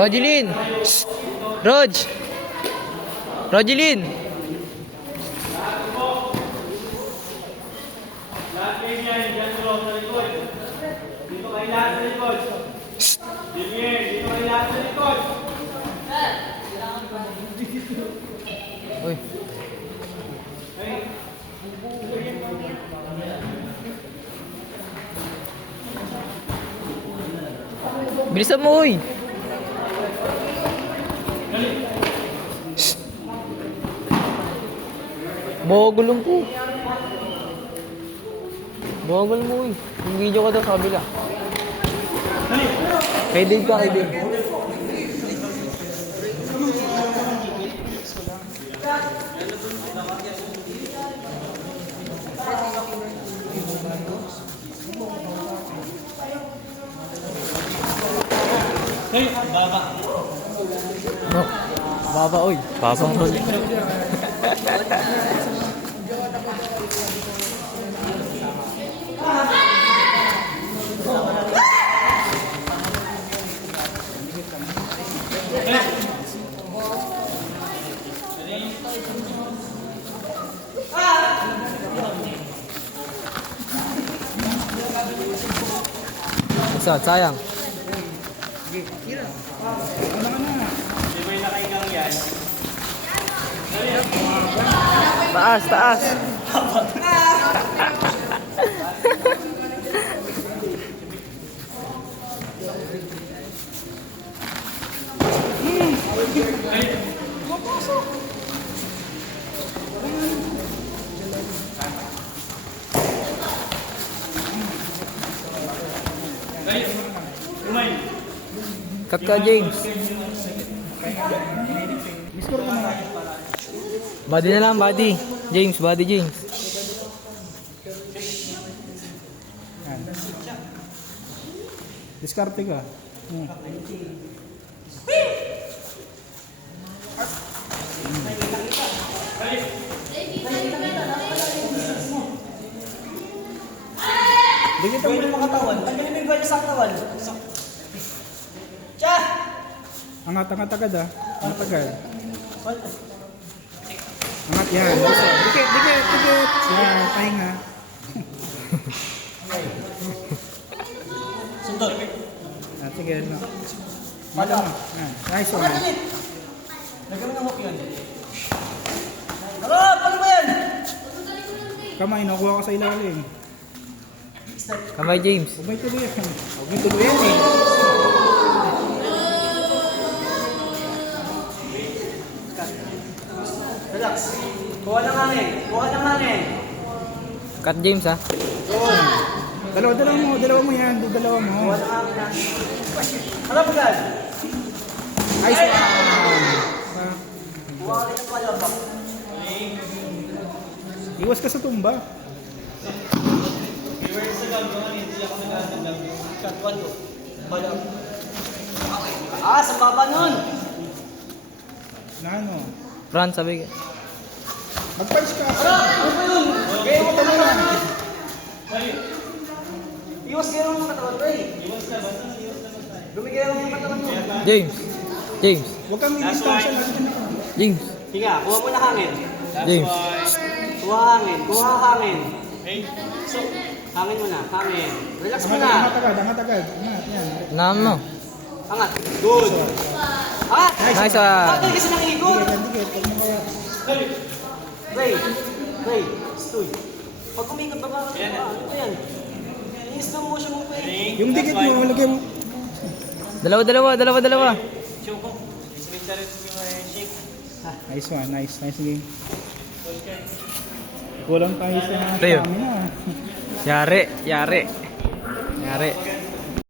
Rogelin! Rog! Rogelin! Uy. Bilisan mo, uy. Bawagulong po. Bawagul mo, uy. Yung video ka daw sa kabila. Kay Dave ka, kay Dave. Hey, baba. No. Baba, uy. Baba. Sayang. Taas, taas. Cut ka, James. Body na lang, body. James, body James. Diskarte ka. Dito mo yung katawan. Tanggalin mo yung bala sa katawan. Tsa! Angat agad ah. Angat agad. Angat yan. Dikit, dikit, dikit. Yan, pahinga. Sundot. Sige, no. Mala mo. Nice one. Nagawin ng hook yun. Harap! Ano ba yan? Kamay, nakuha ka sa ilalim. Kamay, James. Huwag may tuloy yan. Huwag may tuloy yan eh. Relax. Kuha ng hangin. Kuha ng hangin. Cut, James, ha. Dalawa mo yan. Dalawa mo. Kuha ng hangin na. Harap mo dad. Nice one. Kuha ka rin ng pala ba? Iwas ka sa tumba. Ah, sa baba nun. Na ano? Fran, sabi ka. Mag-punch ka. Ano ba yun? Kaya mo talaga. Iwas kayo ng katawan, pre. Lumigay ng katawan mo. James. James. Huwag kang i-distansya. Lagi ka na ka. James. Higa, kuha mo na hangin. James. Kuha hangin. Kuha hangin. So, hangin mo na. Hangin. Relax mo na. Angat agad. Angat agad. Angat. Yan. Naam mo. Angat. Good. Angat. Nice, ah. Bakit kasi nangigot? Dikit, dikit. Huwag mo kaya. Ray. Ray. Stoy. Pag umikot, baba ka. Ano ba yan? I-slow motion mo pa eh. Yung dikit mo, lagay mo. Dalawa. Nice one. Nice. Nice game. Kulang tayo sa Tayo. stamina. Yari.